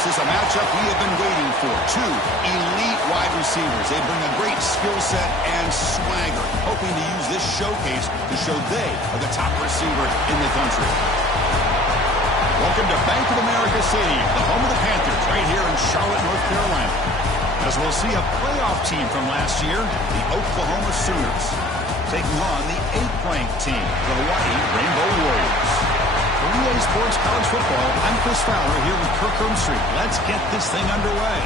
This is a matchup we have been waiting for. Two elite wide receivers. They bring a great skill set and swagger, hoping to use this showcase to show they are the top receiver in the country. Welcome to Bank of America Stadium, the home of the Panthers, right here in Charlotte, North Carolina. As we'll see a playoff team from last year, the Oklahoma Sooners, taking on the 8th-ranked team, the Hawaii Rainbow Warriors. For EA Sports College Football, I'm Chris Fowler here with Kirk Street. Let's get this thing underway.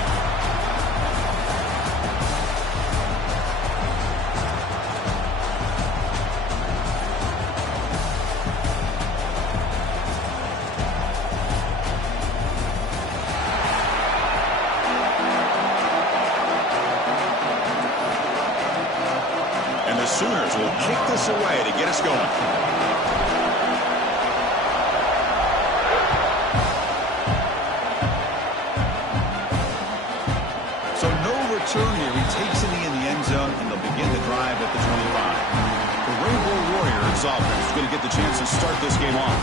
And the Sooners will kick this away to get us going. So no return here. He takes it in the end zone, and they'll begin the drive at the 25. The Rainbow Warriors offense is going to get the chance to start this game off.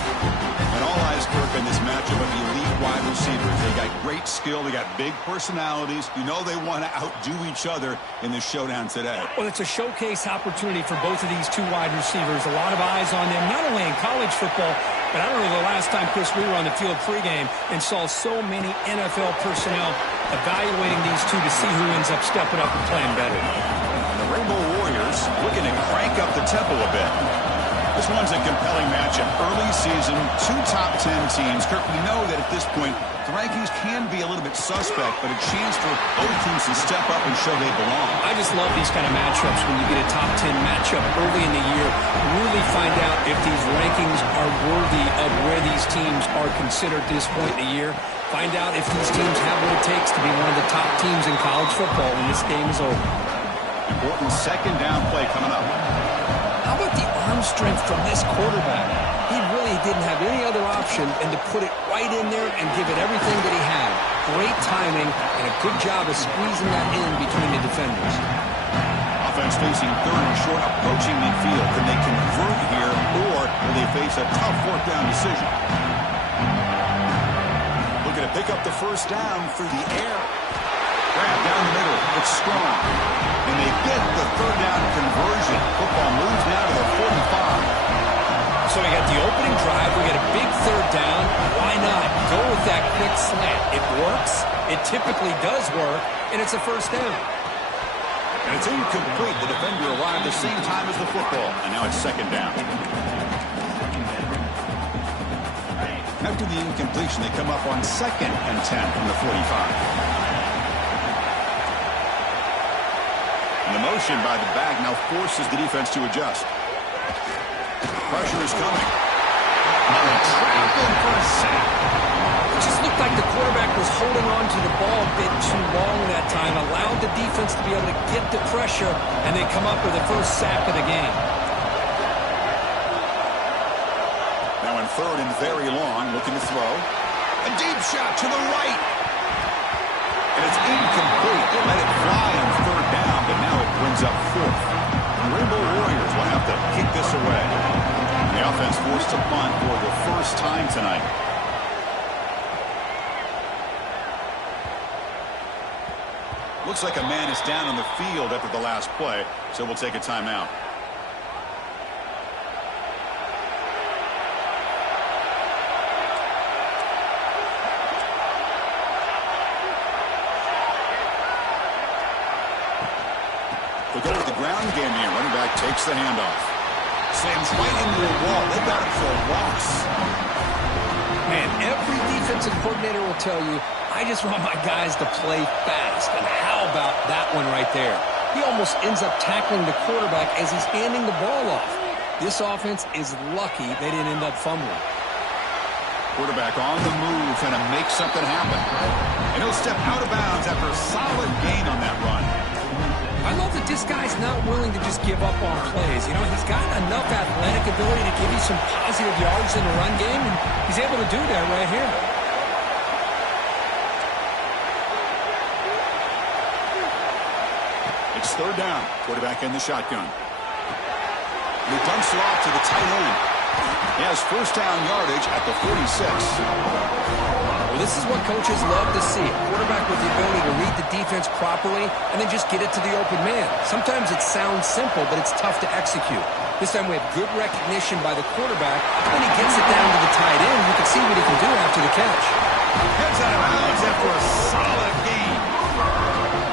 And all eyes, Kirk, in this matchup of elite wide receivers. They got great skill. They got big personalities. You know they want to outdo each other in this showdown today. Well, it's a showcase opportunity for both of these two wide receivers. A lot of eyes on them, not only in college football, but I don't know the last time, Chris, we were on the field pregame and saw so many NFL personnel evaluating these two to see who ends up stepping up and playing better. The Rainbow Warriors looking to crank up the tempo a bit. This one's a compelling matchup. Early season, two top 10 teams. Kirk, we know that at this point, the rankings can be a little bit suspect, but a chance for both teams to step up and show they belong. I just love these kind of matchups when you get a top 10 matchup early in the year. Really find out if these rankings are worthy of where these teams are considered at this point in the year. Find out if these teams have what it takes to be one of the top teams in college football when this game is over. Important second down play coming up. How about the arm strength from this quarterback? He really didn't have any other option than to put it right in there and give it everything that he had. Great timing and a good job of squeezing that in between the defenders. Offense facing third and short, approaching midfield. Can they convert here, or will they face a tough fourth down decision? Looking to pick up the first down through the air. Grab down the middle. It's strong. And they get the third down conversion. Football moves now to the 45. So we got the opening drive. We got a big third down. Why not go with that quick slant? It works. It typically does work. And it's a first down. And it's incomplete. The defender arrived the same time as the football. And now it's second down. After the incompletion, they come up on 2nd and 10 from the 45. And the motion by the back now forces the defense to adjust. Pressure is coming. And a trap in for a sack. It just looked like the quarterback was holding on to the ball a bit too long that time, allowed the defense to be able to get the pressure, and they come up with the first sack of the game. Now in third and very long, looking to throw. A deep shot to the right. And it's incomplete. They let it fly on third down, but now it brings up fourth. The Rainbow Warriors will have to kick this away. And the offense forced to punt for the first time tonight. Looks like a man is down on the field after the last play, so we'll take a timeout. They go with the ground game here. Running back takes the handoff. Slams right into the wall. They got it for a loss. Man, every defensive coordinator will tell you, I just want my guys to play fast. And how about that one right there? He almost ends up tackling the quarterback as he's handing the ball off. This offense is lucky they didn't end up fumbling. Quarterback on the move, trying to make something happen. And he'll step out of bounds after a solid gain on that run. I love that this guy's not willing to just give up on plays. You know, he's got enough athletic ability to give you some positive yards in the run game, and he's able to do that right here. It's third down. Quarterback in the shotgun. And he dumps it off to the tight end. He has first down yardage at the 46. Well, this is what coaches love to see. A quarterback with the ability to read the defense properly and then just get it to the open man. Sometimes it sounds simple, but it's tough to execute. This time we have good recognition by the quarterback. When he gets it down to the tight end, you can see what he can do after the catch. Heads out of bounds after a solid gain.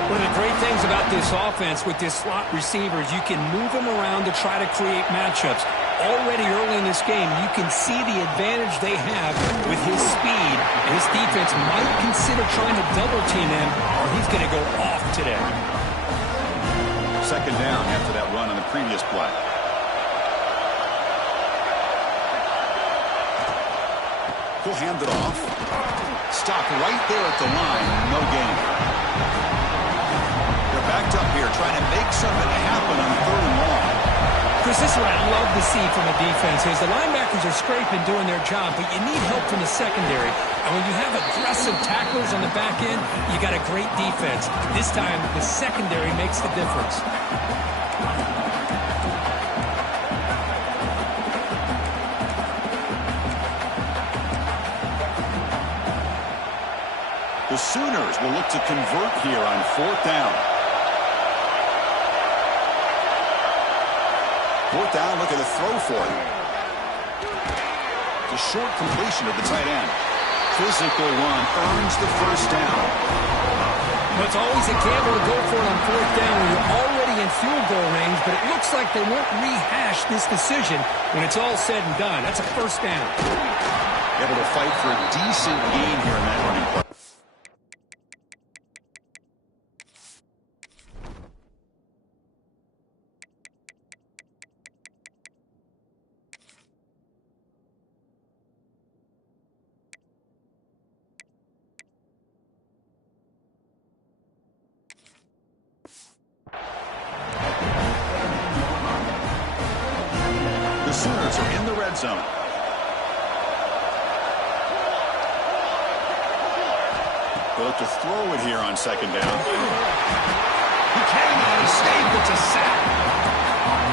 One of the great things about this offense with this slot receivers, you can move them around to try to create matchups. Already early in this game, you can see the advantage they have with his speed. And his defense might consider trying to double team him, or he's going to go off today. Second down after that run on the previous play. He'll hand it off. Stop right there at the line. No gain. They're backed up here trying to make something happen on third and long. Chris, this is what I love to see from a defense is the linebackers are scraping, doing their job, but you need help from the secondary. And when you have aggressive tacklers on the back end, you got a great defense. This time, the secondary makes the difference. The Sooners will look to convert here on fourth down. Fourth down, look at the throw for it. It's a short completion of the tight end. Physical run earns the first down. Well, it's always a gamble to go for it on fourth down when you're already in field goal range, but it looks like they won't rehash this decision when it's all said and done. That's a first down. Able to fight for a decent gain here in that running play. The Sooners are in the red zone. They'll look to throw it here on second down. He cannot escape. It's a sack.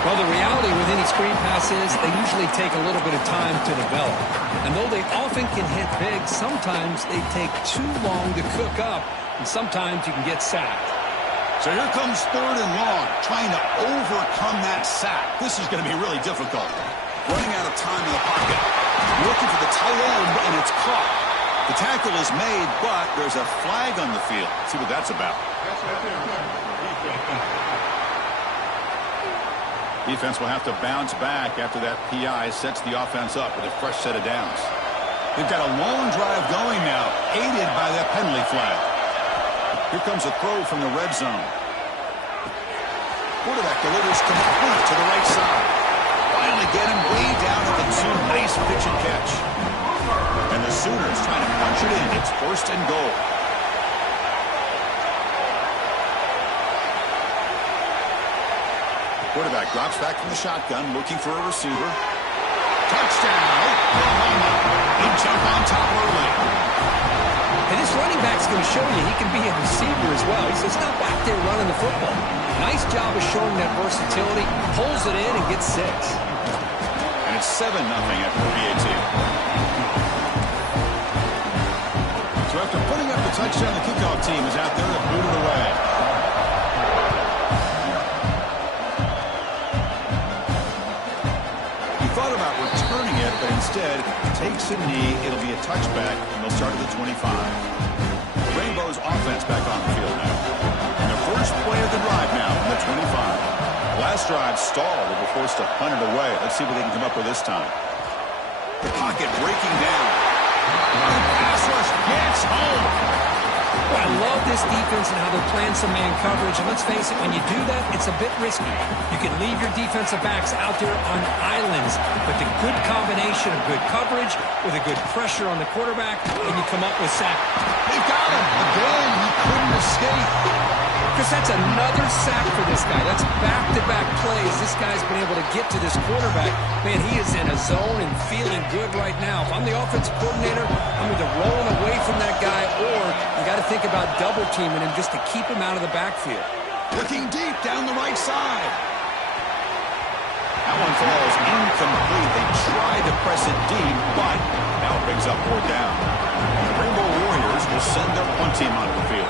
Well, the reality with any screen pass is they usually take a little bit of time to develop. And though they often can hit big, sometimes they take too long to cook up, and sometimes you can get sacked. So here comes third and long, trying to overcome that sack. This is going to be really difficult. Running out of time in the pocket. Looking for the tight end, and it's caught. The tackle is made, but there's a flag on the field. Let's see what that's about. Defense will have to bounce back after that PI sets the offense up with a fresh set of downs. They've got a long drive going now, aided by that penalty flag. Here comes a throw from the red zone. Quarterback delivers complete to the right side. Finally get him way down at the two. Nice pitch and catch. And the Sooners trying to punch it in. It's first and goal. Quarterback drops back from the shotgun, looking for a receiver. Touchdown, Oklahoma. He jumped on top early. And this running back's going to show you he can be a receiver as well. He's just not back there running the football. Nice job of showing that versatility. Pulls it in and gets 6. And it's 7-0 after the PAT. So after putting up the touchdown, the kickoff team is out there to boot it away. He thought about returning it, but instead takes a knee. It'll be a touchback, and they'll start at the 25. The Rainbows offense back on the field now. And the first play of the drive now from the 25. Last drive stalled. They were forced to punt it away. Let's see what they can come up with this time. The pocket breaking down. The pass rush gets home. Well, I love this defense and how they're playing some man coverage. And let's face it, when you do that, it's a bit risky. You can leave your defensive backs out there on islands, but the good combination of good coverage with a good pressure on the quarterback, and you come up with sack. They've got him. Again, he couldn't escape. Because that's another sack for this guy. That's back-to-back plays. This guy's been able to get to this quarterback. Man, he is in a zone and feeling good right now. If I'm the offensive coordinator, I'm either rolling away from that guy or you got to think about double-teaming him just to keep him out of the backfield. Looking deep down the right side. That one falls incomplete. They tried to press it deep, but now it brings up 4th down. And the Rainbow Warriors will send their punt team onto the field.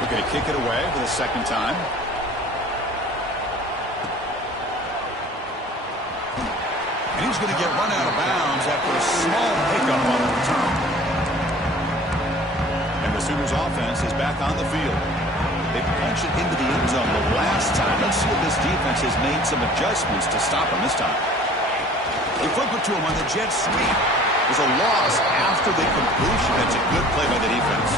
We're going to kick it away for the 2nd time. And he's going to get run out of bounds after a small hiccup on the return. And the Sooners offense is back on the field. They punched it into the end zone the last time. Let's see if this defense has made some adjustments to stop them this time. They flip it to him on the jet sweep. There's a loss after the completion. That's a good play by the defense.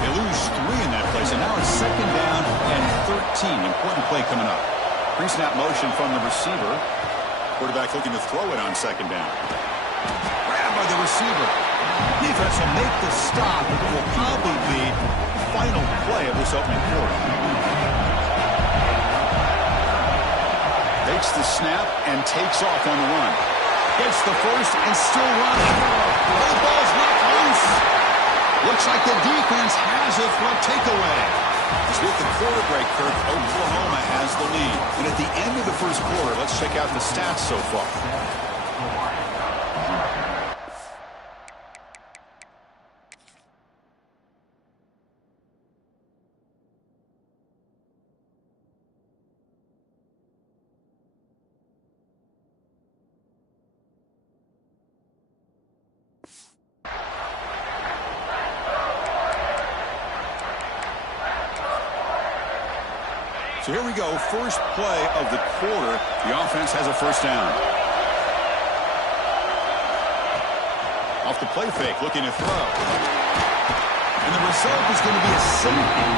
They lose 3 in that play, so now it's 2nd down and 13. Important play coming up. Pre-snap motion from the receiver. Quarterback looking to throw it on 2nd down. Grabbed by the receiver. Defense will make the stop. It will probably be the final play of this opening quarter. Takes the snap and takes off on the run. Gets the first and still running. The ball's knocked loose. Looks like the defense has it for a takeaway. As with the quarter break, Kirk, Oklahoma has the lead. And at the end of the first quarter, let's check out the stats so far. So here we go, first play of the quarter. The offense has a 1st down. Off the play fake, looking to throw. And the result is going to be a safety.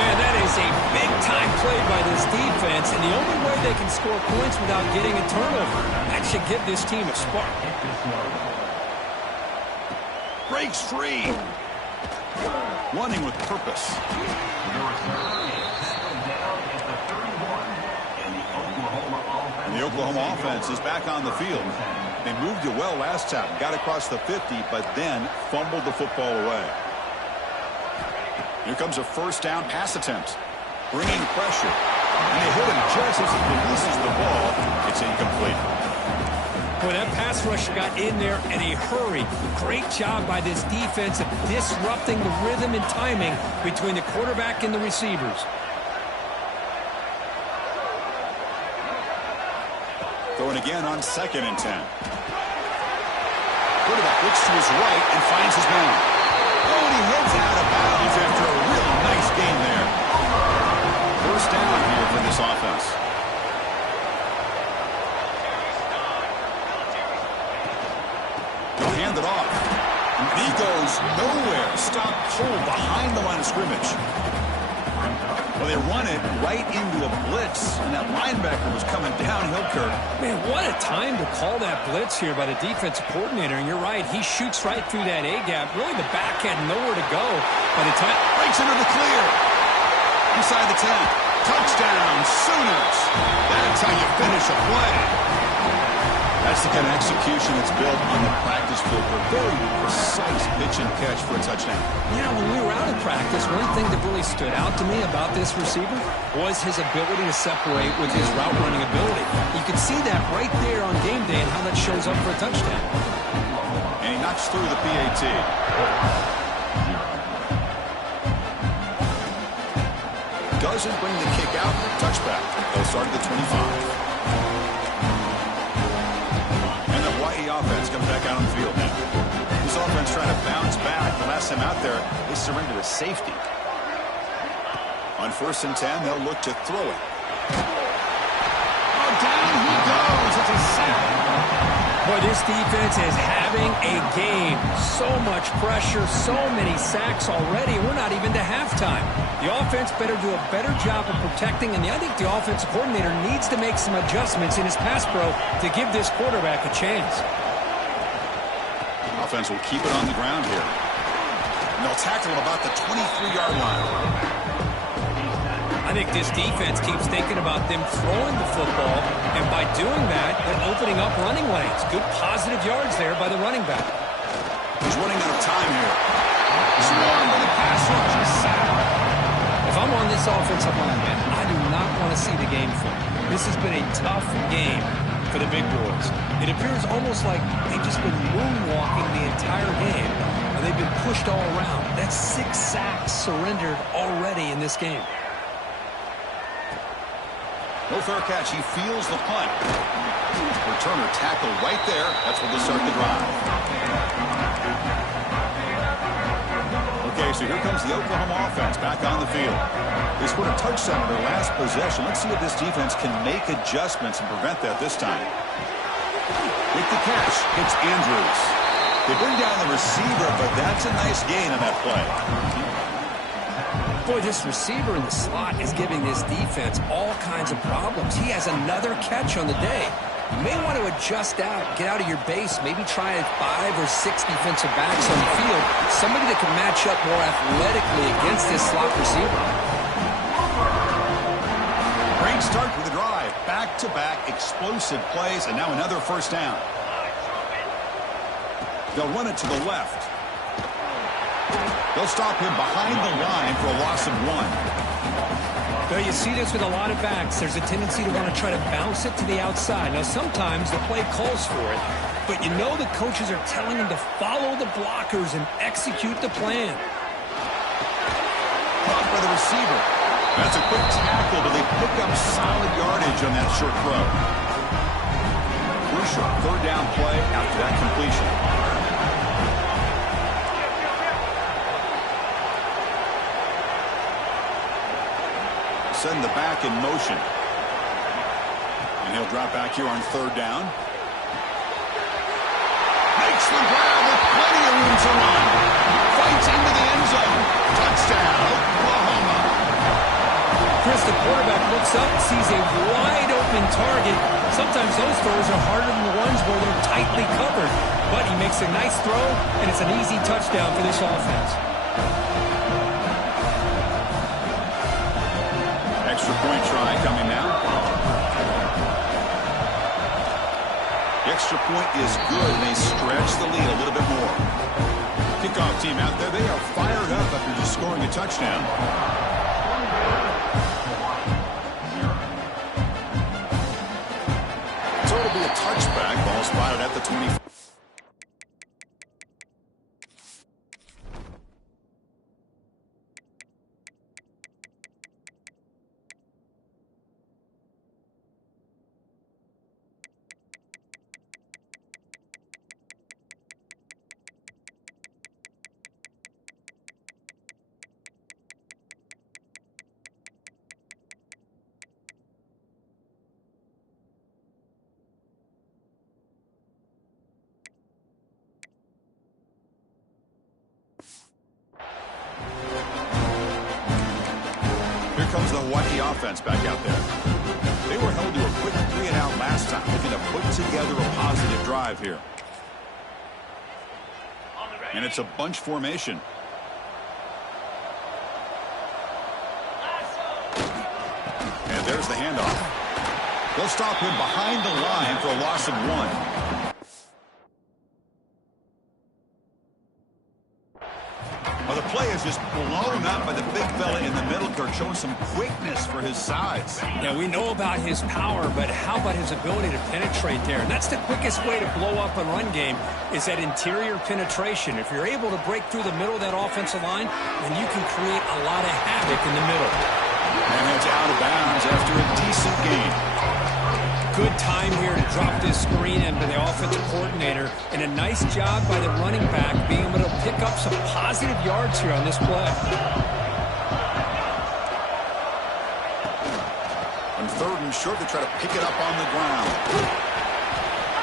Man, that is a big-time play by this defense, and the only way they can score points without getting a turnover. That should give this team a spark. Breaks free. Running with purpose. The Oklahoma offense is back on the field. They moved it well last time, got across the 50, but then fumbled the football away. Here comes a 1st down pass attempt. Bringing pressure. And they hit him just as he releases the ball. It's incomplete. Boy, that pass rush got in there in a hurry. Great job by this defense of disrupting the rhythm and timing between the quarterback and the receivers. Throwing again on 2nd and 10. Quarterback looks to his right and finds his man. Oh, and he heads out of bounds after a really nice game there. 1st down here for this offense. They'll hand it off. And he goes nowhere. Stop cold behind the line of scrimmage. Well, they run it right into a blitz, and that linebacker was coming downhill, Kirk. Man, what a time to call that blitz here by the defensive coordinator. And you're right, he shoots right through that A-gap. Really, the back had nowhere to go by the time. Breaks into the clear. Inside the 10. Touchdown, Sooners. That's how you finish a play. That's the kind of execution that's built on the practice field for a very precise pitch and catch for a touchdown. Yeah, when we were out of practice, one thing that really stood out to me about this receiver was his ability to separate with his route running ability. You can see that right there on game day and how that shows up for a touchdown. And he knocks through the PAT. Doesn't bring the kick out. Touchback. They'll start at the 25. Offense comes back out on the field now. This offense trying to bounce back. The last time out there, they surrendered a safety. On 1st and 10, they'll look to throw it. Oh, down he goes. It's a sack. Boy, this defense is having a game. So much pressure, so many sacks already. We're not even to halftime. The offense better do a better job of protecting, and I think the offensive coordinator needs to make some adjustments in his pass pro to give this quarterback a chance. Offense will keep it on the ground here. And they'll tackle him about the 23-yard line. I think this defense keeps thinking about them throwing the football, and by doing that, they're opening up running lanes. Good positive yards there by the running back. He's running out of time here. Swarmed by the pass rush. Sack. If I'm on this offensive line, man, I do not want to to see the game film. This has been a tough game for the big boys. It appears almost like they've just been moonwalking the entire game, and they've been pushed all around. That's 6 sacks surrendered already in this game. No fair catch. He feels the punt. Returner tackle right there. That's where they start the drive. Okay, so here comes the Oklahoma offense back on the field. They scored a touchdown in their last possession. Let's see if this defense can make adjustments and prevent that this time. With the catch, it's Andrews. They bring down the receiver, but that's a nice gain on that play. Boy, this receiver in the slot is giving this defense all kinds of problems. He has another catch on the day. You may want to adjust out, get out of your base, maybe try 5 or 6 defensive backs on the field, somebody that can match up more athletically against this slot receiver. Great start to the drive. Back-to-back explosive plays, and now another first down. They'll run it to the left. They'll stop him behind the line for a loss of 1. Well, you see this with a lot of backs. There's a tendency to want to try to bounce it to the outside. Now, sometimes the play calls for it, but you know the coaches are telling them to follow the blockers and execute the plan. Caught by the receiver. That's a quick tackle, but they pick up solid yardage on that short throw. Crucial third down play after that completion. Send the back in motion. And he'll drop back here on third down. Makes the grab with plenty of room to run. Fights into the end zone. Touchdown, Oklahoma. Chris, the quarterback looks up, sees a wide open target. Sometimes those throws are harder than the ones where they're tightly covered. But he makes a nice throw, and it's an easy touchdown for this offense. Extra point try coming now. The extra point is good, and they stretch the lead a little bit more. Kickoff team out there, they are fired up after just scoring a touchdown. So it'll be a touchback. Ball spotted at the 25. Here comes the Hawaii offense back out there. They were held to a quick 3-and-out last time, looking to put together a positive drive here. And it's a bunch formation. And there's the handoff. They'll stop him behind the line for a loss of 1. Well, the play is just blown up by the big fella in the middle, showing some quickness for his size. Yeah, we know about his power, but how about his ability to penetrate there? And that's the quickest way to blow up a run game, is that interior penetration. If you're able to break through the middle of that offensive line, then you can create a lot of havoc in the middle. And it's out of bounds after a decent gain. Good time here to drop this screen into the offensive coordinator, and a nice job by the running back being able to pick up some positive yards here on this play. On third and short, they try to pick it up on the ground.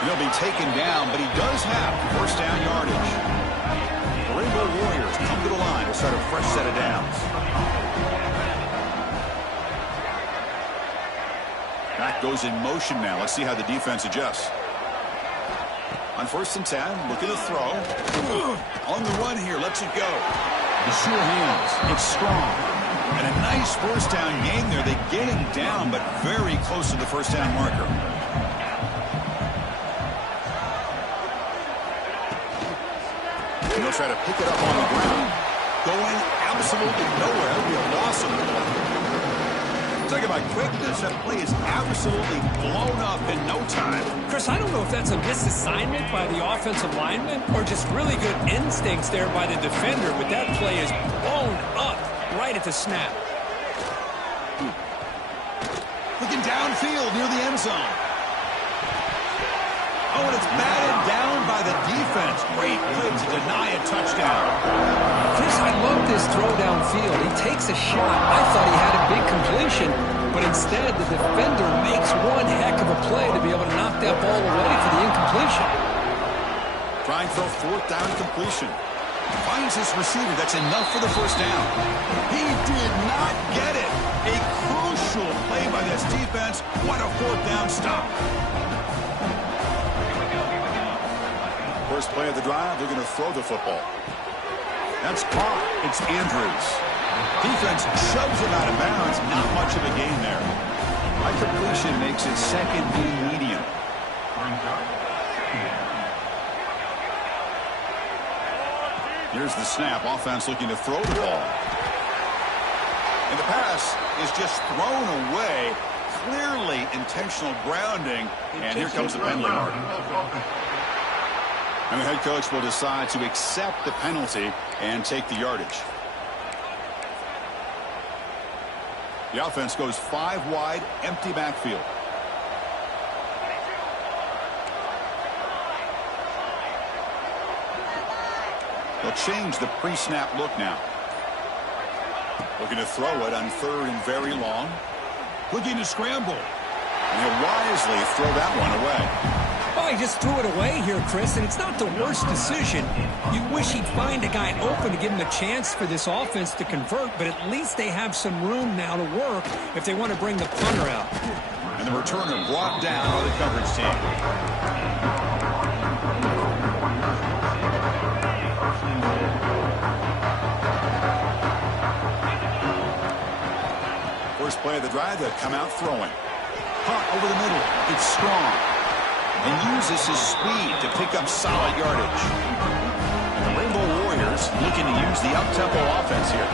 And he'll be taken down, but he does have first down yardage. The Rainbow Warriors come to the line to start a fresh set of downs. Back goes in motion now. Let's see how the defense adjusts. On first and 10, looking to throw. On the run here, lets it go. The sure hands. It's strong. And a nice first down gain there. They get him down, but very close to the first down marker. And they'll try to pick it up on the ground. Going absolutely nowhere. It'll be a loss of it. Talk about quickness. That play is absolutely blown up in no time. Chris, I don't know if that's a misassignment by the offensive lineman or just really good instincts there by the defender, but that play is blown up right at the snap. Looking downfield near the end zone. Oh, and it's batted down by the defense. Great play to deny a touchdown. Chris, I love this throw downfield. He takes a shot. I thought he had a big completion, but instead the defender makes one heck of a play to be able to knock that ball away for the incompletion. Trying for a fourth down completion. Finds his receiver. That's enough for the first down. He did not get it. A crucial play by this defense. What a fourth down stop. First play of the drive, they're going to throw the football. That's caught. It's Andrews. Defense shoves him out of bounds. Not much of a gain there. High completion makes it second and medium. Here's the snap. Offense looking to throw the ball. And the pass is just thrown away. Clearly intentional grounding. And here comes the penalty mark. And the head coach will decide to accept the penalty and take the yardage. The offense goes 5 wide, empty backfield. They'll change the pre-snap look now. Looking to throw it on third and very long. Looking to scramble. And he'll wisely throw that one away. Oh, he just threw it away here, Chris, and it's not the worst decision. You wish he'd find a guy open to give him a chance for this offense to convert, but at least they have some room now to work if they want to bring the punter out. And the returner brought down by the coverage team. First play of the drive, they'll come out throwing. Hot over the middle. It's strong. And uses his speed to pick up solid yardage. And the Rainbow Warriors looking to use the up-tempo offense here.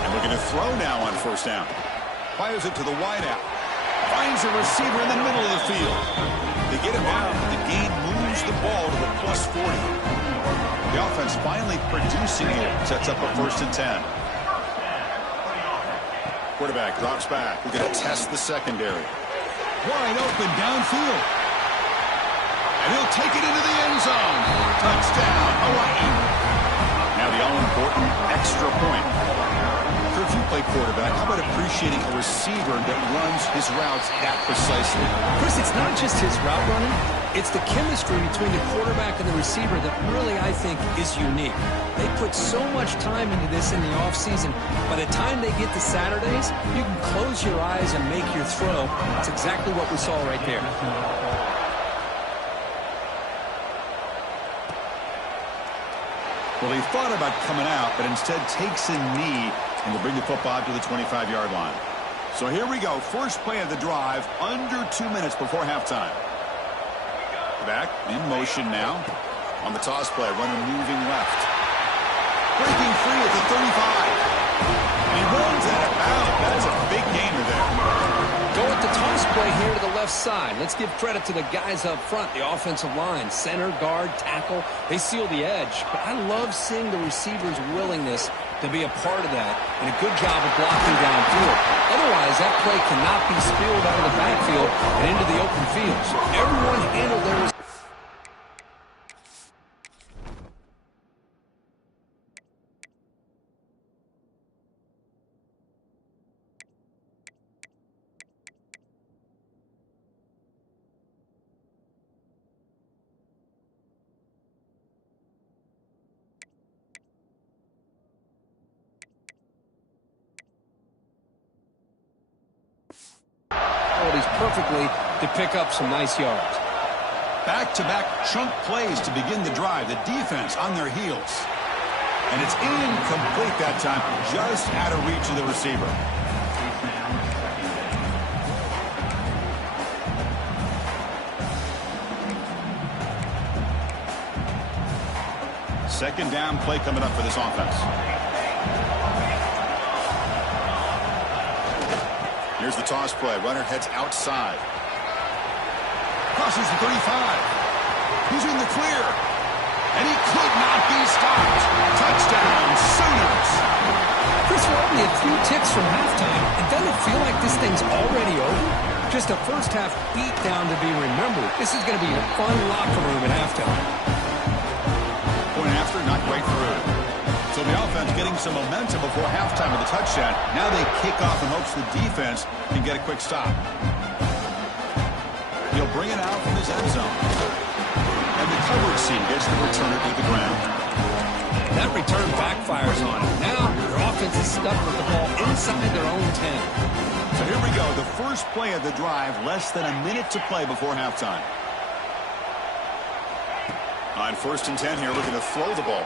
And looking to throw now on first down. Fires it to the wideout. Finds a receiver in the middle of the field. They get him out, but the gain moves the ball to the +40. The offense finally producing here. Sets up a 1st and 10. Quarterback drops back. We're going to test the secondary. Wide open downfield. And he'll take it into the end zone. Touchdown, Hawaii. Now the all-important extra point. For if you play quarterback, how about appreciating a receiver that runs his routes that precisely? Chris, it's not just his route running. It's the chemistry between the quarterback and the receiver that really, I think, is unique. They put so much time into this in the offseason. By the time they get to Saturdays, you can close your eyes and make your throw. That's exactly what we saw right there. Well, he thought about coming out, but instead takes a knee and will bring the football to the 25-yard line. So here we go. First play of the drive, under 2 minutes before halftime. Back in motion now. On the toss play, runner moving left. Breaking free at the 35. And he runs out of bounds. That's a big gainer there. Go with the toss play here to the left side. Let's give credit to the guys up front, the offensive line, center, guard, tackle. They seal the edge. But I love seeing the receivers' willingness to be a part of that and a good job of blocking downfield. Otherwise, that play cannot be spilled out of the backfield and into the open field. So everyone handled their perfectly to pick up some nice yards. Back-to-back chunk plays to begin the drive. The defense on their heels. And it's incomplete that time, just out of reach of the receiver. Second down play coming up for this offense. Here's the toss play. Runner heads outside. Crosses the 35. He's in the clear. And he could not be stopped. Touchdown, Sooners. Chris, we're only a few ticks from halftime. It doesn't feel like this thing's already over. Just a first-half beatdown to be remembered. This is going to be a fun locker room at halftime. Point after, not quite through. So the offense getting some momentum before halftime with the touchdown. Now they kick off in hopes the defense can get a quick stop. He'll bring it out from his end zone. And the coverage team gets the returner to the ground. That return backfires on him. Now their offense is stuck with the ball inside their own 10. So here we go. The first play of the drive, less than a minute to play before halftime. On 1st and 10 here, looking to throw the ball.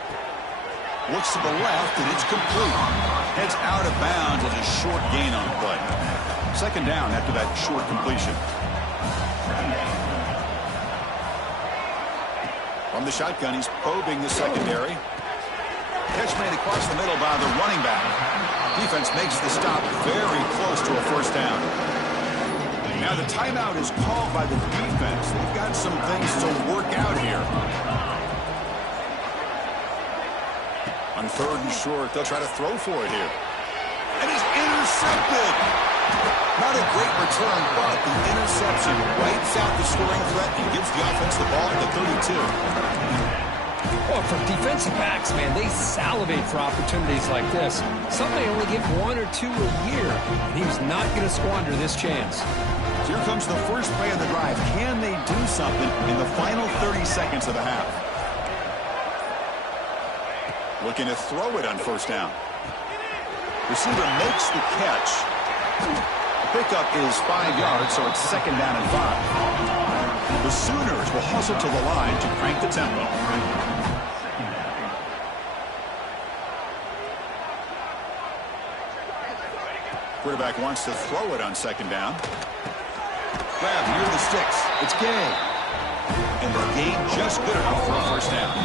Looks to the left, and it's complete. Heads out of bounds as a short gain on the play. Second down after that short completion. From the shotgun, he's probing the secondary. Catch made across the middle by the running back. Defense makes the stop very close to a first down. Now the timeout is called by the defense. They've got some things to work out here. On 3rd and short, they'll try to throw for it here. And he's intercepted. Not a great return, but the interception wipes out the scoring threat and gives the offense the ball at the 32. Well, for defensive backs, man, they salivate for opportunities like this. Some may only get 1 or 2 a year, and he was not going to squander this chance. So here comes the first play of the drive. Can they do something in the final 30 seconds of the half? Looking to throw it on first down. Receiver makes the catch. Pickup is 5 yards, so it's second down and 5. The Sooners will hustle to the line to crank the tempo. Quarterback wants to throw it on second down. Grab near the sticks. It's Gay. And the gain just good enough for a first down.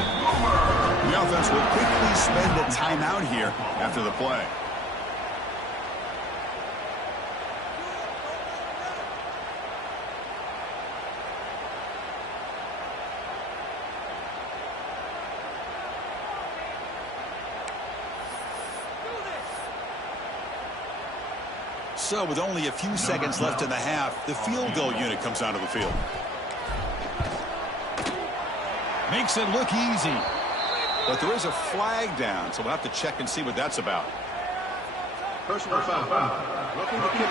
The offense will quickly spend a timeout here after the play. So with only a few seconds left in the half, the field goal unit comes onto the field. Makes it look easy. But there is a flag down, so we'll have to check and see what that's about. Personal foul. Looking to kick.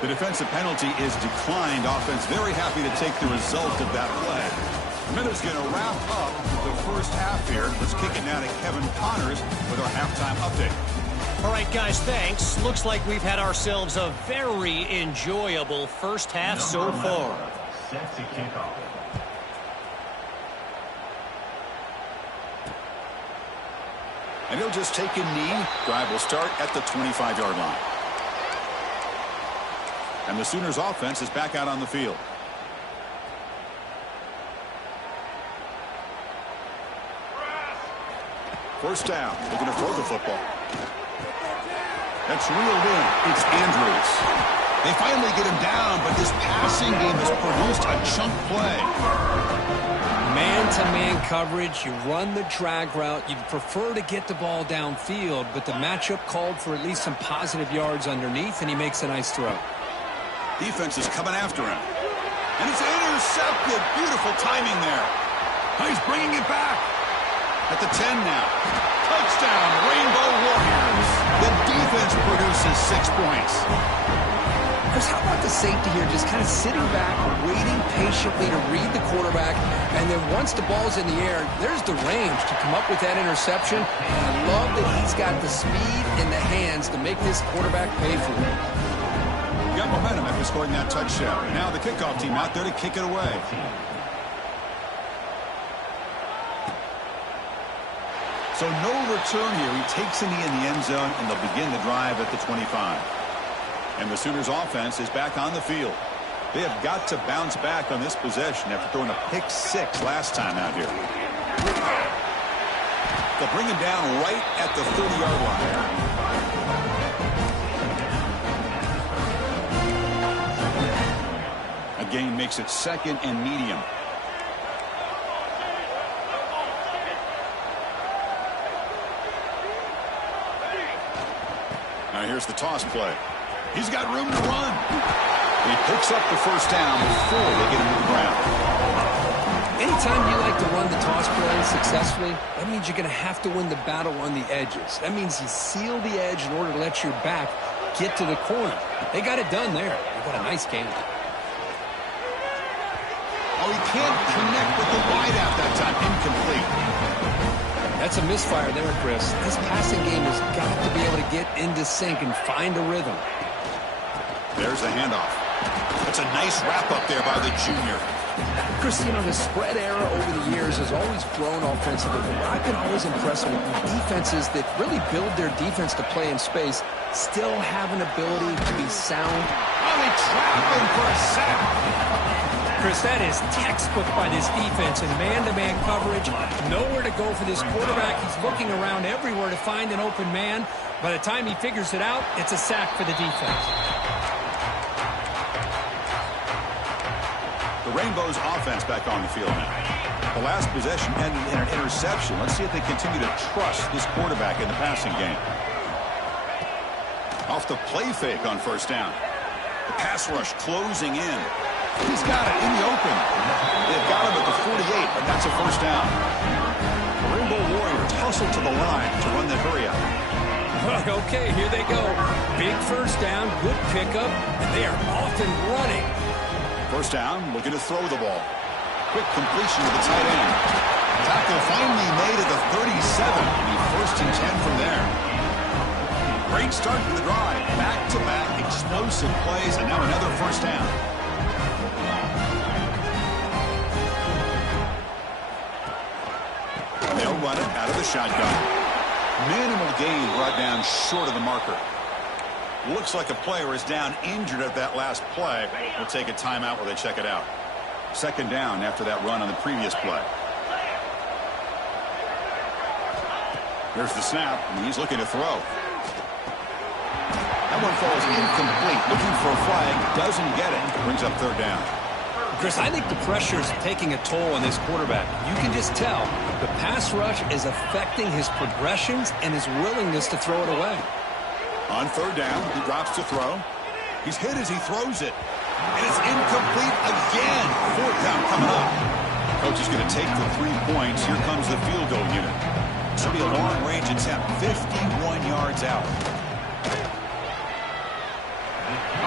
The defensive penalty is declined. Offense very happy to take the result of that play. Minutes going to wrap up the first half here. Let's kick it now to Kevin Connors with our halftime update. All right, guys, thanks. Looks like we've had ourselves a very enjoyable first half so far. Set to kick off. And he'll just take a knee. Drive will start at the 25-yard line. And the Sooners offense is back out on the field. First down, looking to throw the football. That's reeled in. It's Andrews. They finally get him down, but this passing game has produced a chunk play. Man-to-man coverage, you run the drag route. You'd prefer to get the ball downfield, but the matchup called for at least some positive yards underneath, and he makes a nice throw. Defense is coming after him. And it's intercepted. Beautiful timing there. He's bringing it back. At the 10 now. Touchdown, Rainbow Warriors. The defense produces 6 points. Chris, how about the safety here just kind of sitting back, waiting patiently to read the quarterback, and then once the ball's in the air, there's the range to come up with that interception. And I love that he's got the speed in the hands to make this quarterback pay for it. Got momentum after scoring that touchdown. Now the kickoff team out there to kick it away. So no return here. He takes a knee in the end zone, and they'll begin the drive at the 25. And the Sooners offense is back on the field. They have got to bounce back on this possession after throwing a pick 6 last time out here. They'll bring him down right at the 30-yard line. A gain makes it 2nd and medium. Now here's the toss play. He's got room to run. He picks up the first down before they get him to the ground. Anytime you like to run the toss play successfully, that means you're going to have to win the battle on the edges. That means you seal the edge in order to let your back get to the corner. They got it done there. They got a nice game. Oh, he can't connect with the wideout that time. Incomplete. That's a misfire there, Chris. This passing game has got to be able to get into sync and find a rhythm. There's the handoff. That's a nice wrap up there by the junior. Chris, you know, the spread era over the years has always grown offensively. But I've been always impressed with defenses that really build their defense to play in space, still have an ability to be sound. Oh, they trap him for a sack. Chris, that is textbook by this defense in man-to-man coverage. Nowhere to go for this quarterback. He's looking around everywhere to find an open man. By the time he figures it out, it's a sack for the defense. The Rainbows offense back on the field now. The last possession ended in an interception. Let's see if they continue to trust this quarterback in the passing game. Off the play fake on first down. The pass rush closing in. He's got it in the open. They've got him at the 48, but that's a first down. The Rainbow Warriors hustle to the line to run that hurry out. Okay, here they go. Big first down, good pickup, and they are off and running. First down, looking to throw the ball. Quick completion to the tight end. Tackle finally made at the 37. And he 1st and 10 from there. Great start to the drive. Back-to-back explosive plays, and now another first down. They'll run it out of the shotgun. Minimal gain brought down short of the marker. Looks like a player is down injured at that last play. We'll take a timeout while they check it out. 2nd down after that run on the previous play. Here's the snap, and he's looking to throw. That one falls incomplete. Looking for a flag, doesn't get it. Brings up 3rd down. Chris, I think the pressure is taking a toll on this quarterback. You can just tell the pass rush is affecting his progressions and his willingness to throw it away. On 3rd down, he drops to throw. He's hit as he throws it. And it's incomplete again. 4th down coming up. Coach is going to take the 3 points. Here comes the field goal unit. This will be a long-range attempt, 51 yards out.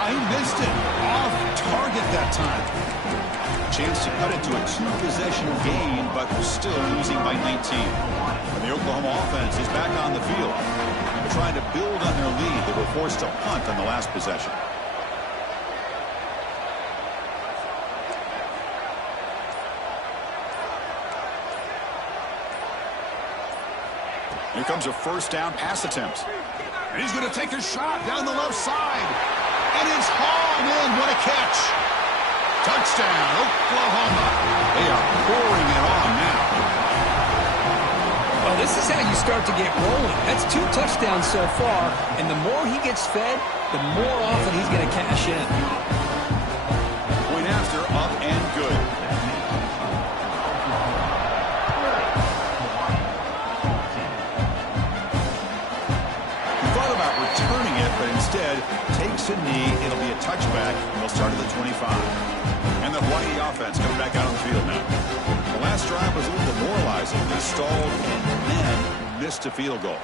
He missed it. Off target that time. Chance to cut it to a 2-possession gain, but we're still losing by 19. And the Oklahoma offense is back on the field. They're trying to build on their lead. They were forced to punt on the last possession. Here comes a first down pass attempt. And he's going to take a shot down the left side. And it's hauled in. What a catch. Touchdown, Oklahoma. They are pouring it on now. Well, this is how you start to get rolling. That's 2 touchdowns so far, and the more he gets fed, the more often he's going to cash in. Point after, up and good. He thought about returning it, but instead takes a knee. It'll be a touchback, and they'll start at the 25. And the Hawaii offense coming back out on the field now. The last drive was a little demoralizing. They stalled and then missed a field goal.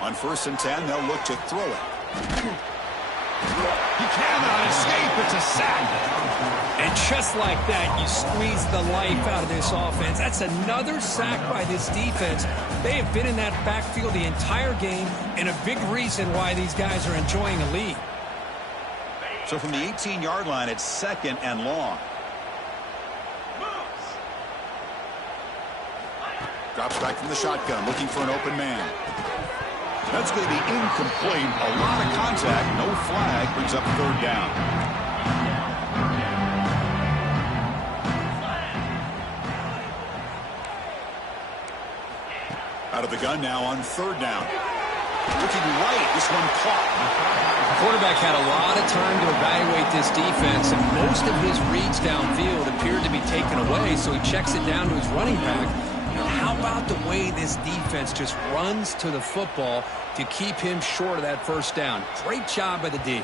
On 1st and 10, they'll look to throw it. He cannot escape. It's a sack. And just like that, you squeeze the life out of this offense. That's another sack by this defense. They have been in that backfield the entire game, and a big reason why these guys are enjoying a lead. So from the 18-yard line, it's 2nd and long. Drops back from the shotgun, looking for an open man. That's going to be incomplete. A lot of contact. No flag. Brings up third down. Out of the gun now on third down. Looking right. This one caught. The quarterback had a lot of time to evaluate this defense, and most of his reads downfield appeared to be taken away, so he checks it down to his running back. How about the way this defense just runs to the football to keep him short of that first down? Great job by the D.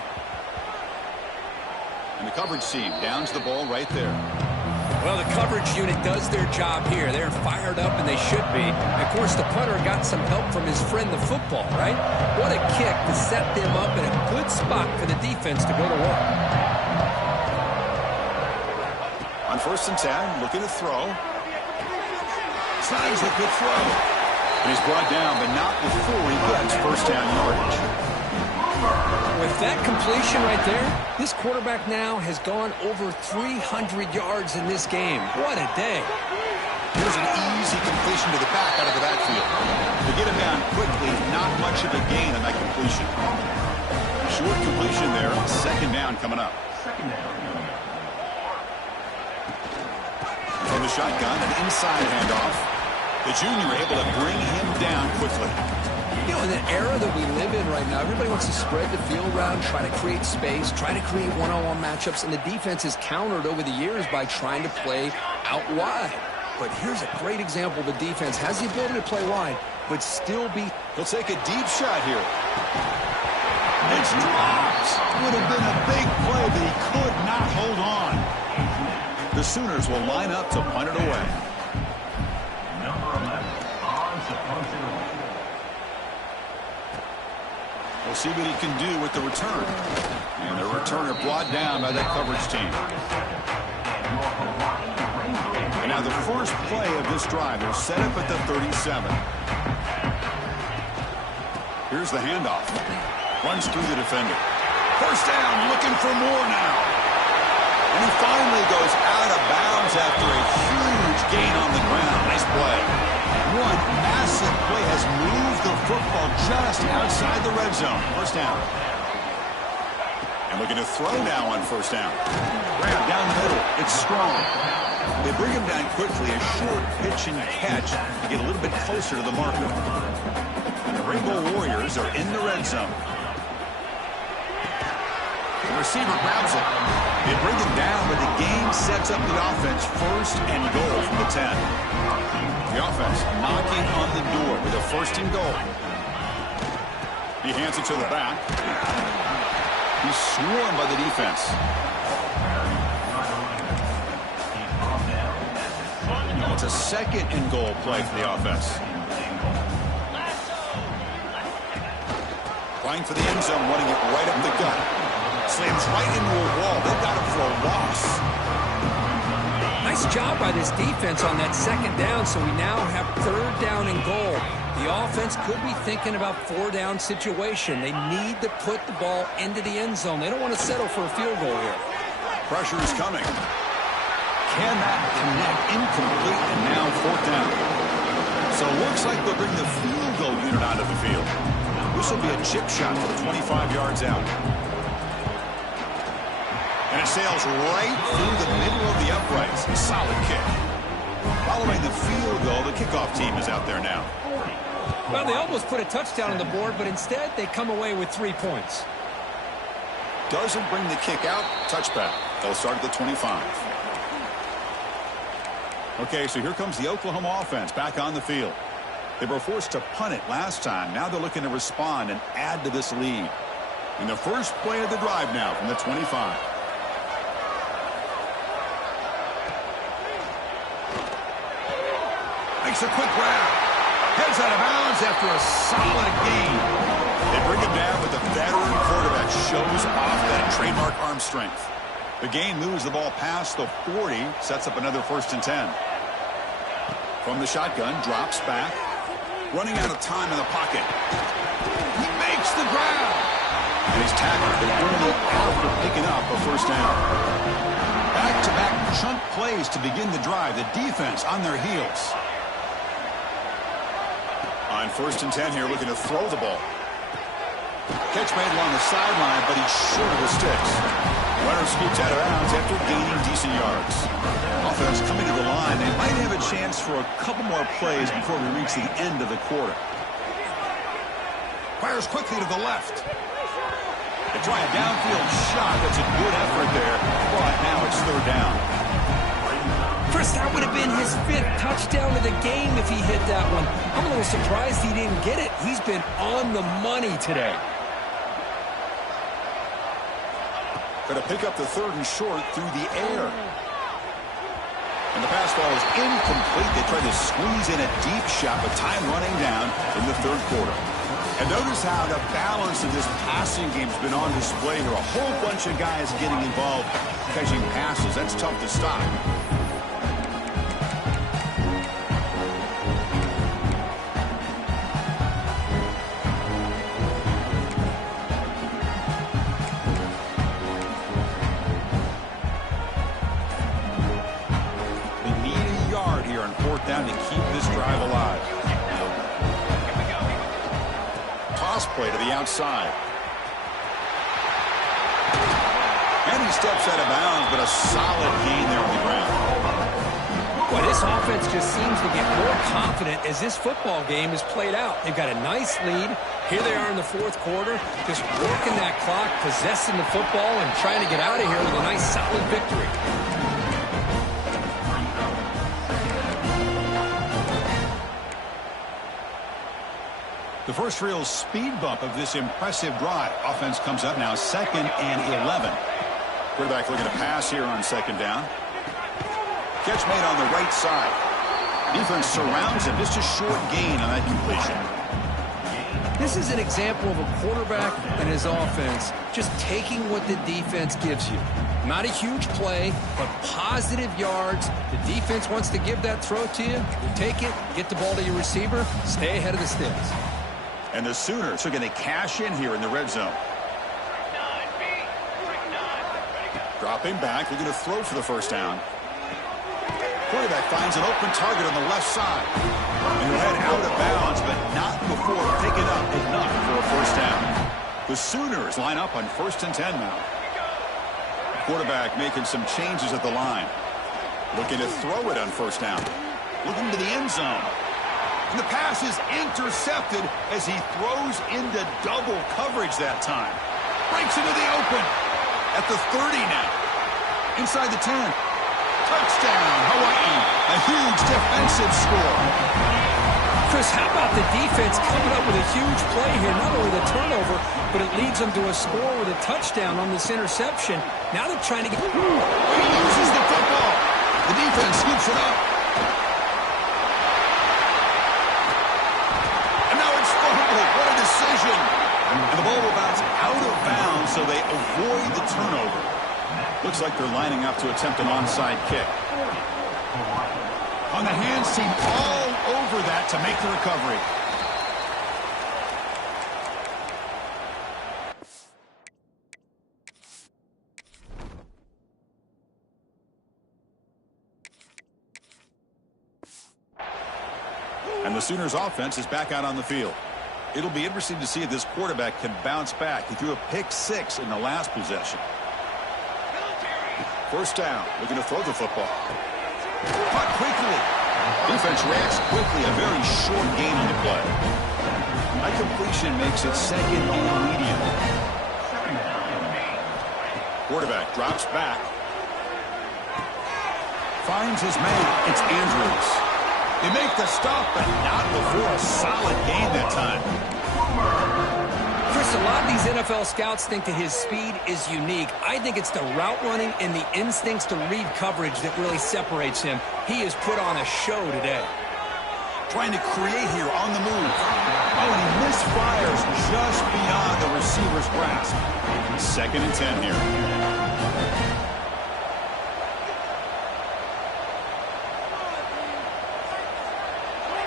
And the coverage team downs the ball right there. Well, the coverage unit does their job here. They're fired up, and they should be. Of course, the punter got some help from his friend, the football, right? What a kick to set them up in a good spot for the defense to go to work. On 1st and 10, looking to throw. Snags a good throw. And he's brought down, but not before he gets first down yardage. With that completion right there, this quarterback now has gone over 300 yards in this game. What a day. Here's an easy completion to the back out of the backfield. To get him down quickly, not much of a gain on that completion. Short completion there, second down coming up. From the shotgun, an inside handoff. The junior able to bring him down quickly. You know, in the era that we live in right now, everybody wants to spread the field around, try to create space, try to create one-on-one matchups, and the defense has countered over the years by trying to play out wide. But here's a great example. The defense has the ability to play wide, but still be... He'll take a deep shot here. It's dropped. Would have been a big play, but he could not hold on. The Sooners will line up to punt it away. We'll see what he can do with the return. And the returner brought down by that coverage team. And now the first play of this drive, they're set up at the 37. Here's the handoff. Runs through the defender. First down, looking for more now. And he finally goes out of bounds after a huge gain on the ground. Nice play. One massive play has moved the football just outside the red zone. First down. And looking to throw now on first down. Grab down the middle. It's strong. They bring him down quickly. A short pitch and catch to get a little bit closer to the marker. And the Rainbow Warriors are in the red zone. The receiver grabs it. They bring him down, but the game sets up the offense first and goal from the 10. The offense knocking on the door with a first and goal. He hands it to the back. He's swarmed by the defense. It's a second and goal play for the offense. Playing for the end zone, running it right up the gut. Slams right into a wall. They've got him for a loss. Nice job by this defense on that second down, so we now have third down and goal. The offense could be thinking about four-down situation. They need to put the ball into the end zone. They don't want to settle for a field goal here. Pressure is coming. Can that connect? Incomplete, and now fourth down. So it looks like they'll bring the field goal unit onto the field. This will be a chip shot from 25 yards out. And it sails right through the middle of the uprights. A solid kick. Following the field goal, the kickoff team is out there now. Well, they almost put a touchdown on the board, but instead they come away with 3 points. Doesn't bring the kick out. Touchback. They'll start at the 25. Okay, so here comes the Oklahoma offense back on the field. They were forced to punt it last time. Now they're looking to respond and add to this lead. In the first play of the drive now from the 25. Makes a quick grab. Heads out of bounds after a solid gain. They bring him down, but the veteran quarterback shows off that trademark arm strength. The gain moves the ball past the 40, sets up another 1st and 10. From the shotgun, drops back. Running out of time in the pocket. He makes the grab. And he's tackled, but only after picking up a first down. Back-to-back chunk plays to begin the drive. The defense on their heels. On 1st and 10 here, looking to throw the ball. Catch made along the sideline, but he's short of the sticks. Runner scoots out of bounds after gaining decent yards. Offense coming to the line. They might have a chance for a couple more plays before we reach the end of the quarter. Fires quickly to the left. They try a downfield shot. That's a good effort there, but now it's third down. Chris, that would have been his 5th touchdown of the game if he hit that one. I'm a little surprised he didn't get it. He's been on the money today. Going to pick up the 3rd and short through the air. And the pass ball is incomplete. They try to squeeze in a deep shot, but time running down in the 3rd quarter. And notice how the balance of this passing game has been on display here. A whole bunch of guys getting involved catching passes. That's tough to stop. Down to keep this drive alive. Toss play to the outside. And he steps out of bounds, but a solid gain there on the ground. Boy, this offense just seems to get more confident as this football game is played out. They've got a nice lead. Here they are in the 4th quarter, just working that clock, possessing the football, and trying to get out of here with a nice, solid victory. The first real speed bump of this impressive drive. Offense comes up now 2nd and 11. Quarterback looking to pass here on 2nd down. Catch made on the right side. Defense surrounds him. Just a short gain on that completion. This is an example of a quarterback and his offense just taking what the defense gives you. Not a huge play, but positive yards. The defense wants to give that throw to you. You take it, get the ball to your receiver, stay ahead of the sticks. And the Sooners are going to cash in here in the red zone. Dropping back, looking to throw for the first down. Quarterback finds an open target on the left side. And he'll head out of bounds, but not before picking up enough for a first down. The Sooners line up on 1st and 10 now. Quarterback making some changes at the line. Looking to throw it on 1st down. Looking to the end zone. And the pass is intercepted as he throws into double coverage that time. Breaks into the open at the 30 now. Inside the 10. Touchdown, Hawaii. A huge defensive score. Chris, how about the defense coming up with a huge play here? Not only the turnover, but it leads them to a score with a touchdown on this interception. Now they're trying to get... He loses the football. The defense scoops it up. What a decision. And the ball will bounce out of bounds, so they avoid the turnover. Looks like they're lining up to attempt an onside kick. On the hands team, all over that to make the recovery. And the Sooners offense is back out on the field. It'll be interesting to see if this quarterback can bounce back. He threw a pick-6 in the last possession. First down, looking to throw the football. Caught quickly. Defense reacts quickly. A very short gain on the play. That completion makes it 2nd and medium. Quarterback drops back. Finds his man. It's Andrews. They make the stop, but not before a solid gain that time. Chris, a lot of these NFL scouts think that his speed is unique. I think it's the route running and the instincts to read coverage that really separates him. He has put on a show today. Trying to create here on the move. Oh, and he misfires just beyond the receiver's grasp. 2nd and 10 here.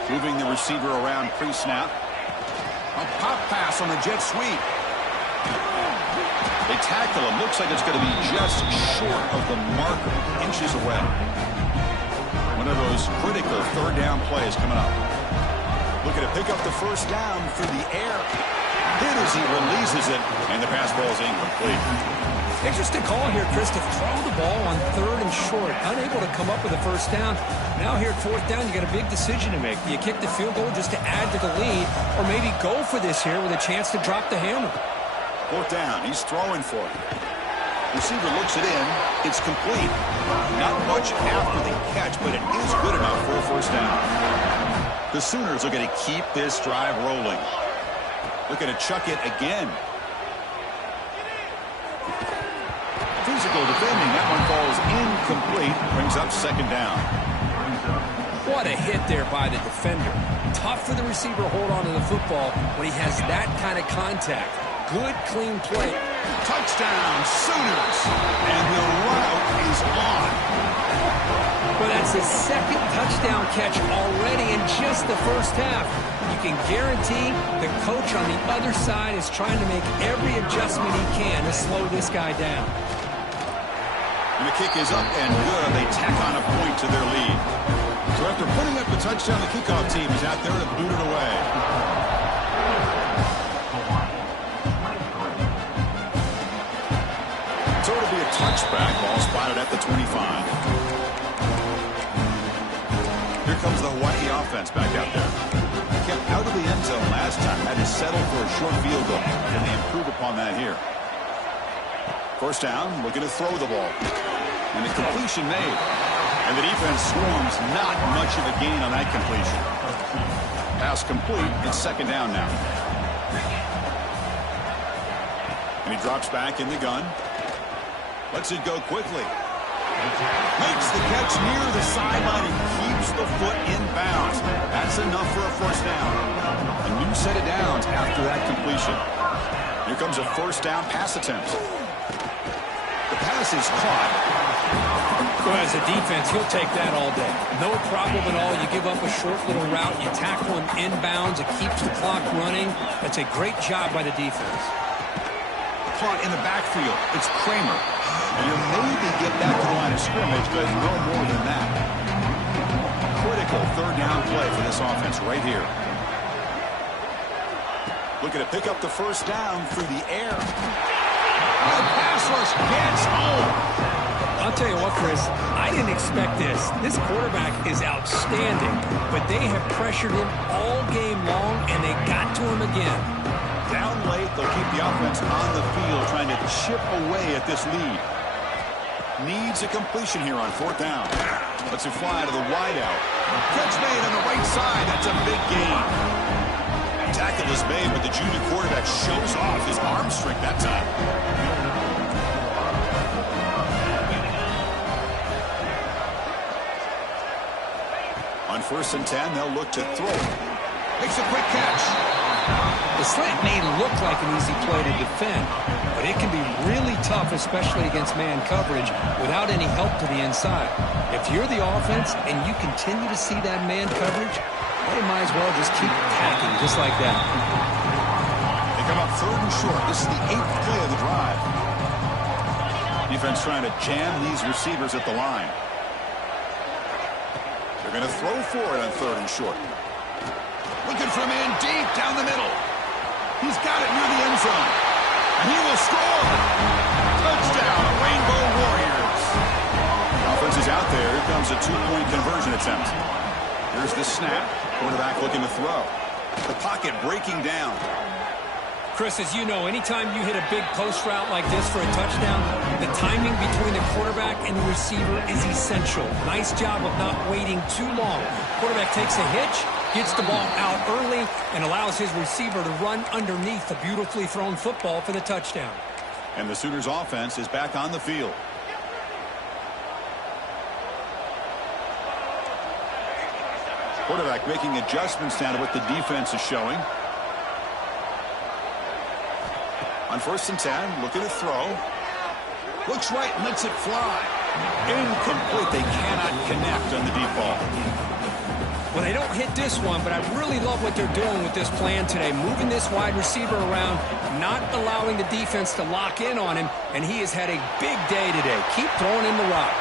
Moving the receiver around pre-snap. A pop pass on the jet sweep. They tackle him. Looks like it's going to be just short of the marker, inches away. One of those critical 3rd down plays coming up. Looking to pick up the first down through the air. hit as he releases it, and the pass ball is incomplete. Interesting call here, Chris, to throw the ball on 3rd and short. Unable to come up with a first down. Now here at 4th down, you got a big decision to make. Do you kick the field goal just to add to the lead, or maybe go for this here with a chance to drop the hammer? 4th down. He's throwing for it. Receiver looks it in. It's complete. Not much after the catch, but it is good enough for a first down. The Sooners are going to keep this drive rolling. Looking to chuck it again. Physical defending. That one falls incomplete. Brings up 2nd down. What a hit there by the defender. Tough for the receiver to hold on to the football when he has that kind of contact. Good, clean play. Touchdown, Sooners. And the route is on. Well, that's his 2nd touchdown catch already in just the first half. You can guarantee the coach on the other side is trying to make every adjustment he can to slow this guy down. And the kick is up and good. They tack on a point to their lead. So after putting up the touchdown, the kickoff team is out there to boot it away. So it'll be a touchback. Ball spotted at the 25. Here comes the Hawaii offense back out there. Kept out of the end zone last time. Had to settle for a short field goal. And they improve upon that here. First down, looking to throw the ball. And the completion made. And the defense swarms. Not much of a gain on that completion. Pass complete. It's 2nd down now. And he drops back in the gun. Lets it go quickly. Makes the catch near the sideline and keeps the foot in bounds. That's enough for a first down. A new set of downs after that completion. Here comes a first down pass attempt. The pass is caught. Well, as a defense, he'll take that all day. No problem at all. You give up a short little route. You tackle him inbounds. It keeps the clock running. That's a great job by the defense. Caught in the backfield. It's Kramer. And you'll maybe get back to the line of scrimmage, but no more than that. Critical 3rd down play for this offense right here. Looking to pick up the first down through the air. The pass rush gets home. I'll tell you what, Chris, I didn't expect this. This quarterback is outstanding, but they have pressured him all game long, and they got to him again. Down late, they'll keep the offense on the field, trying to chip away at this lead. Needs a completion here on 4th down. Lets it fly to the wideout. Catch made on the right side. That's a big gain. Tackle is made, but the junior quarterback shows off his arm strength that time. On 1st and 10, they'll look to throw. Makes a quick catch. The slant may look like an easy play to defend, but it can be really tough, especially against man coverage, without any help to the inside. If you're the offense and you continue to see that man coverage, they might as well just keep attacking just like that. They come up 3rd and short. This is the 8th play of the drive. Defense trying to jam these receivers at the line. They're going to throw for it on 3rd and short. Looking for a man deep down the middle. He's got it near the end zone. And he will score. Touchdown, Rainbow Warriors. Offense is out there. Here comes a 2-point conversion attempt. Here's the snap. Quarterback looking to throw. The pocket breaking down. Chris, as you know, anytime you hit a big post route like this for a touchdown, the timing between the quarterback and the receiver is essential. Nice job of not waiting too long. Quarterback takes a hitch, gets the ball out early, and allows his receiver to run underneath the beautifully thrown football for the touchdown. And the Sooners offense is back on the field. Quarterback making adjustments now to what the defense is showing. On 1st and 10, looking to throw. Looks right and lets it fly. Incomplete. They cannot connect on the deep ball. Well, they don't hit this one, but I really love what they're doing with this plan today. Moving this wide receiver around, not allowing the defense to lock in on him, and he has had a big day today. Keep throwing him the rock.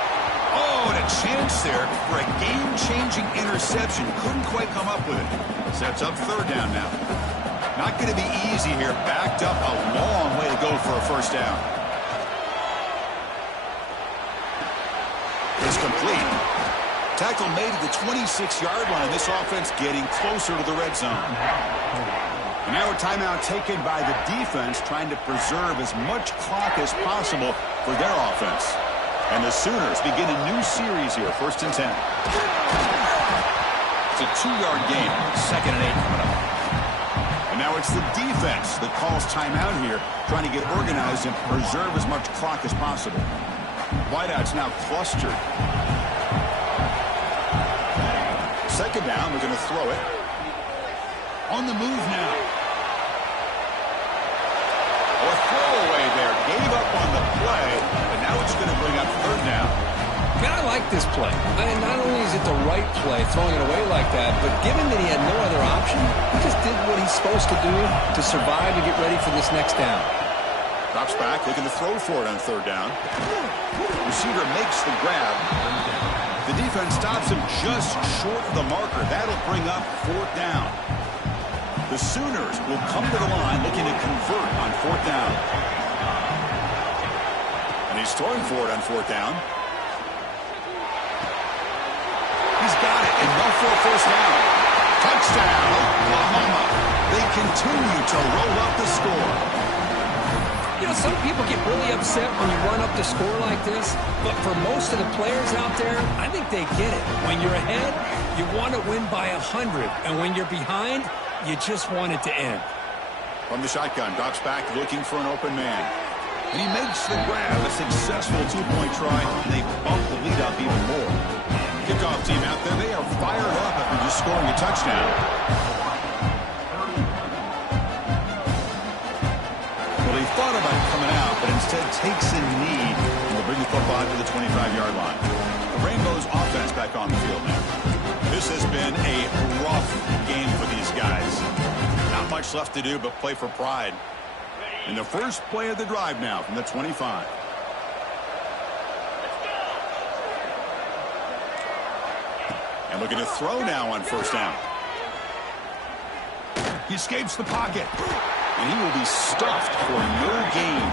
Oh, and a chance there for a game-changing interception. Couldn't quite come up with it. Sets up 3rd down now. Not going to be easy here. Backed up a long way to go for a first down. It's complete. Tackle made at the 26-yard line. This offense getting closer to the red zone. And now a timeout taken by the defense, trying to preserve as much clock as possible for their offense. And the Sooners begin a new series here, 1st and 10. It's a 2-yard gain, 2nd and 8 coming up. And now it's the defense that calls timeout here, trying to get organized and preserve as much clock as possible. Wideouts now clustered. 2nd down, we're going to throw it. On the move now. A throwaway there. Gave up on the play, but now it's going to bring up 3rd down. Man, I like this play. I mean, not only is it the right play, throwing it away like that, but given that he had no other option, he just did what he's supposed to do to survive and get ready for this next down. Drops back, looking to throw for it on 3rd down. Receiver makes the grab. The defense stops him just short of the marker. That'll bring up 4th down. The Sooners will come to the line looking to convert on 4th down. And he's throwing for it on 4th down. He's got it, enough for a first down. Touchdown, Oklahoma. They continue to roll up the score. You know, some people get really upset when you run up the score like this, but for most of the players out there, I think they get it. When you're ahead, you want to win by 100, and when you're behind, you just want it to end. From the shotgun, drops back looking for an open man. And he makes the grab, a successful 2-point try, and they bump the lead up even more. Kickoff team out there, they are fired up after just scoring a touchdown. Well, he thought about coming out, but instead takes a knee and will bring the football to the 25-yard line. The Rainbows offense back on the field now. This has been a rough game for these guys. Not much left to do but play for pride. And the first play of the drive now from the 25. And looking to throw now on 1st down. He escapes the pocket. And he will be stuffed for no gain.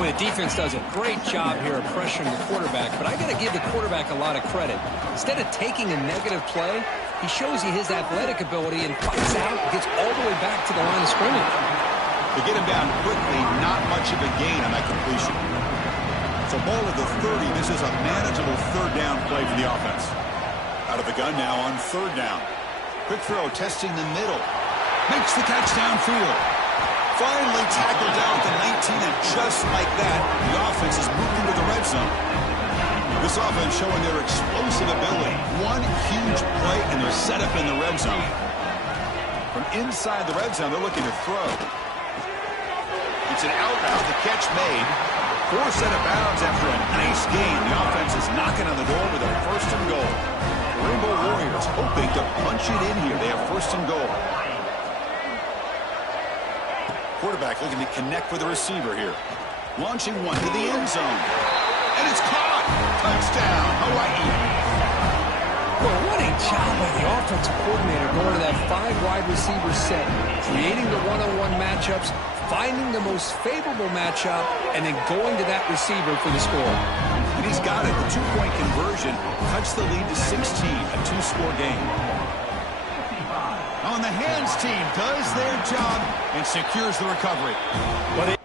Well, the defense does a great job here of pressuring the quarterback, but I got to give the quarterback a lot of credit. Instead of taking a negative play, he shows you his athletic ability and fights out, gets all the way back to the line of scrimmage. To get him down quickly, not much of a gain on that completion. So ball at the 30. This is a manageable 3rd down play for the offense. Out of the gun now on 3rd down. Quick throw, testing the middle. Makes the catch downfield. Finally tackled down at the 19, and just like that, the offense is moved into the red zone. This offense showing their explosive ability. One huge play, and they're set up in the red zone. From inside the red zone, they're looking to throw. It's an out route, the catch made. 4 set of bounds after a nice gain. The offense is knocking on the door with a 1st and goal. The Rainbow Warriors hoping to punch it in here. They have 1st and goal. Quarterback looking to connect with the receiver here. Launching one to the end zone. And it's caught. Touchdown, Hawaii. Well, what a job by the offensive coordinator going to that 5-wide receiver set, creating the one-on-one matchups, finding the most favorable matchup, and then going to that receiver for the score. And he's got it. The 2-point conversion cuts the lead to 16, a 2-score game. On the hands team does their job and secures the recovery. But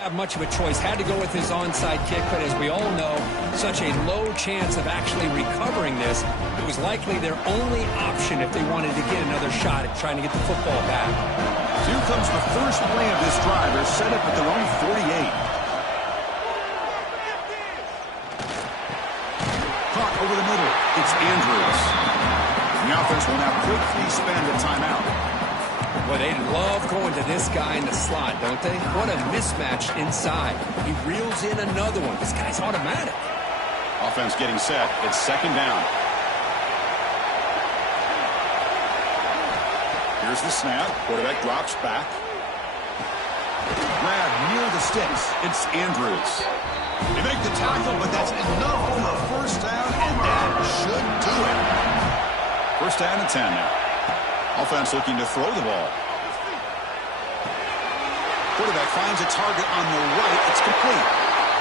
have much of a choice. Had to go with his onside kick, but as we all know, such a low chance of actually recovering this. It was likely their only option if they wanted to get another shot at trying to get the football back. Here comes the first play of this drive. They're set up at their own 48. Caught over the middle. It's Andrews. The offense will now quickly spend a timeout. Well, they love going to this guy in the slot, don't they? What a mismatch inside. He reels in another one. This guy's automatic. Offense getting set. It's 2nd down. Here's the snap. Quarterback drops back. Grab near the sticks. It's Andrews. They make the tackle, but that's enough for a first down, and that should do it. First down and 10 now. Offense looking to throw the ball. Quarterback finds a target on the right. It's complete.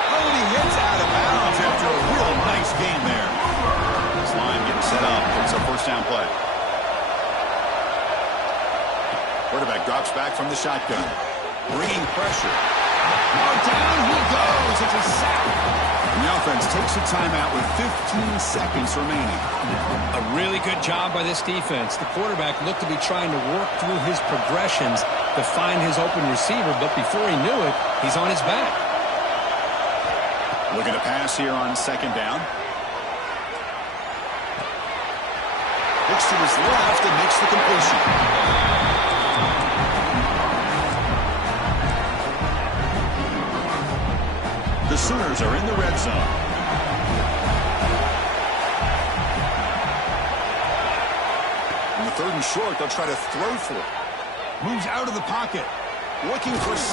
Oh, and he hits out of bounds after a real nice game there. This line getting set up. It's a first down play. Quarterback drops back from the shotgun. Bringing pressure. Now down he goes. It's a sack. And the offense takes a timeout with 15 seconds remaining. A really good job by this defense. The quarterback looked to be trying to work through his progressions to find his open receiver, but before he knew it, he's on his back. Looking to pass here on second down. Looks to his left and makes the completion. The Sooners are in the red zone. In the third and short, they'll try to throw for it. Moves out of the pocket. Looking for 6.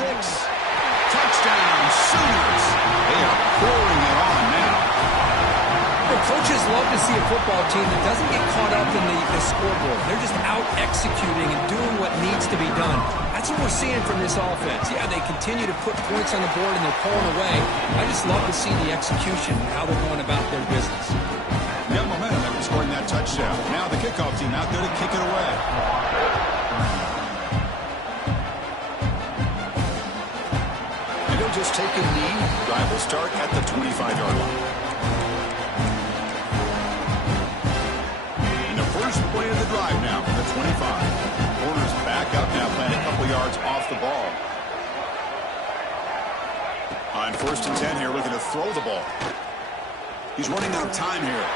Touchdown, Sooners. They are pouring it on now. The coaches love to see a football team that doesn't get caught up in the scoreboard. They're just out executing and doing what needs to be done. That's what we're seeing from this offense. Yeah, they continue to put points on the board and they're pulling away. I just love to see the execution and how they're going about their business. Yeah, momentum after scoring that touchdown. Now the kickoff team out there to kick it away. And he'll just take a knee. Drive will start at the 25-yard line. And the first play of the drive now from the 25. Corners back up now, playing a couple yards off the ball. On first and 10 here, looking to throw the ball. He's running out of time here.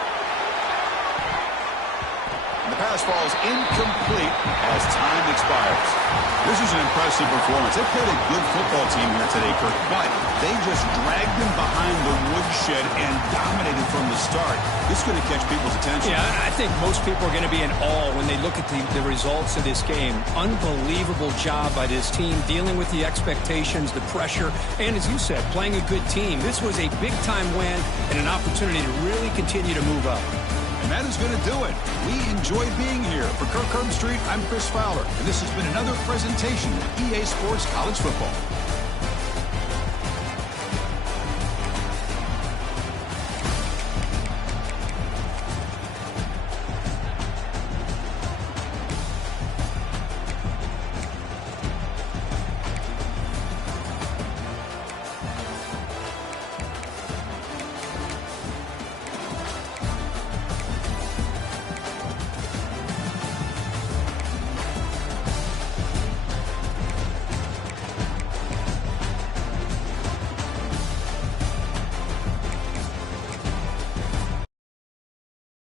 And the pass falls incomplete as time expires. This is an impressive performance. They played a good football team here today, Kirk, but they just dragged them behind the woodshed and dominated from the start. This is going to catch people's attention. Yeah, I think most people are going to be in awe when they look at the results of this game. Unbelievable job by this team, dealing with the expectations, the pressure, and as you said, playing a good team. This was a big-time win and an opportunity to really continue to move up. And that is going to do it. We enjoyed being here. For Kirk Herbstreit, I'm Chris Fowler, and this has been another presentation of EA Sports College Football.